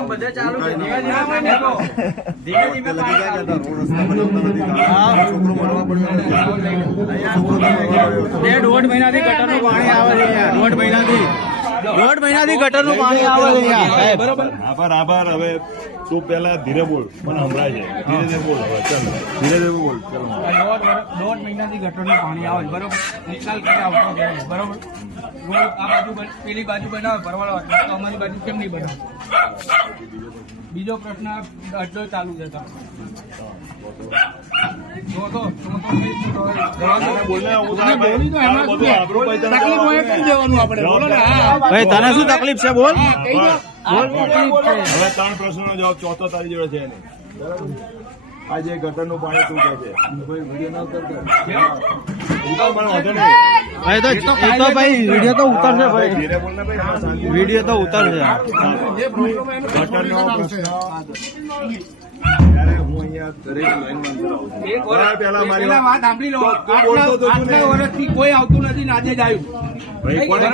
કામ બધે ચાલુ છે. ધીમે ધીમે બે દોઢ મહિનાથી ગટરનું પાણી આવે છે અહીંયા. દોઢ મહિનાથી ગટરનું પાણી આવે છે અહીંયા સાહેબ. બરોબર. આભાર. હવે તું પેલા ધીરે બોલ, મને સંભળાય છે. ધીરે બોલ. ચાલ ધીરે બોલ. ચાલ દોઢ મહિનાથી ગટરનું પાણી આવે છે. બરોબર. નિકાલ કરી આવતો છે. બરોબર. રોડ આ બાજુ પેલી બાજુ બનાવે ભરવાડો, તો અમારી બાજુ કેમ નહીં બનાવે? બીજો પ્રશ્ન અડધો ચાલુ છે. ભાઈ તને શું તકલીફ છે બોલ. હવે 3 પ્રશ્નનો જવાબ ચોથો તારી જોડે છે નહીં. આ જે ગટરનું પાણી તું કહે છે વિડીયો તો ઉતરશે ભાઈ. ધીરે બોલ ને ભાઈ. વિડીયો તો ઉતરશે. ગટરનો પ્રશ્ન હું અહીંયા દરેક લાઈનમાં અંદર આવું છું. પેલા વાત સાંભળી લો. આટલા વર્ષથી કોઈ આવતું નથી, આજે જ આવ્યું. ભાઈ કોને